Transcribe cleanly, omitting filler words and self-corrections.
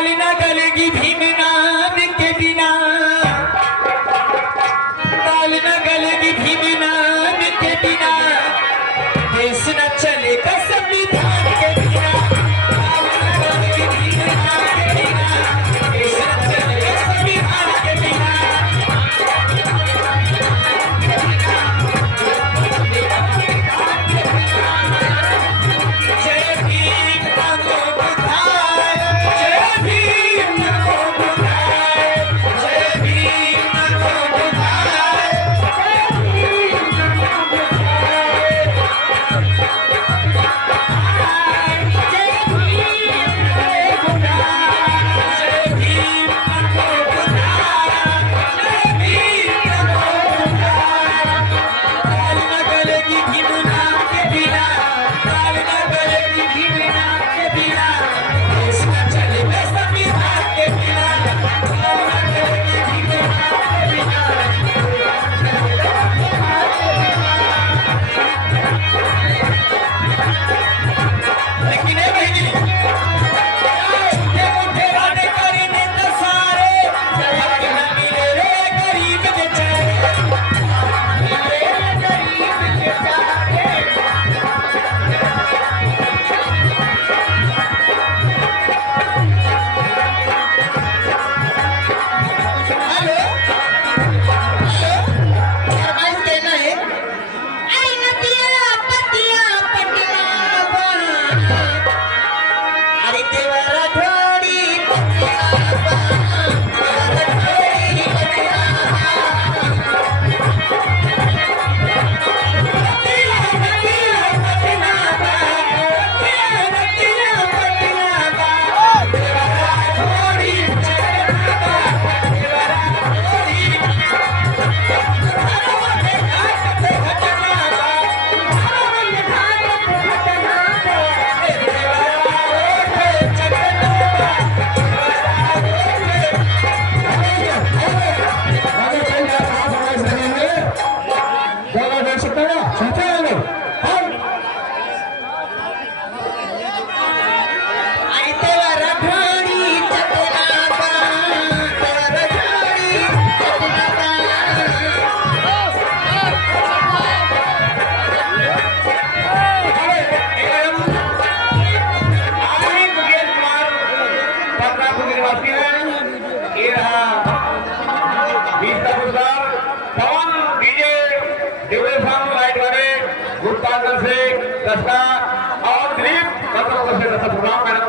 दाल न गलेगी भीम नाम के बिना, दाल न गलेगी भीम नाम के बिना, देश न चलेगा संविधान के बिना, दाल न गलेगी भीम नाम के बिना, देश न चलेगा संविधान के बिना। जय भीम नमो बुद्धाय, जय भीम नमो बुद्धाय, जय भीम नमो बुद्धाय, जय भीम नमो बुद्धाय, जय भीम नमो बुद्धाय, जय भीम नमो बुद्धाय, जय भीम नमो बुद्धाय। दाल न गलेगी भीम नाम के बिना, दाल न गलेगी भीम नाम के बिना, देश न चलेगा संविधान के बिना, दाल न गलेगी भीम नाम के बिना, लेकिन ये बहनी झूठे मूठे वादे करे नेता सारे, हक न मिले रे गरीब बेचारे, मिले रे गरीब बेचारे। हेलो हेलो, फरमाइश देना है। अरे नदिया पतिया पटना बना, अरे देवरा ढोड़ी पटना बना, देवरा ढोड़ी पटना नदिया नदिया पटना बना, नदिया पटना बना, देवरा ढोड़ी पटना बना, देवरा ढोड़ी और दिलीप, 17 वर्ष से 10 प्रोग्राम मैंने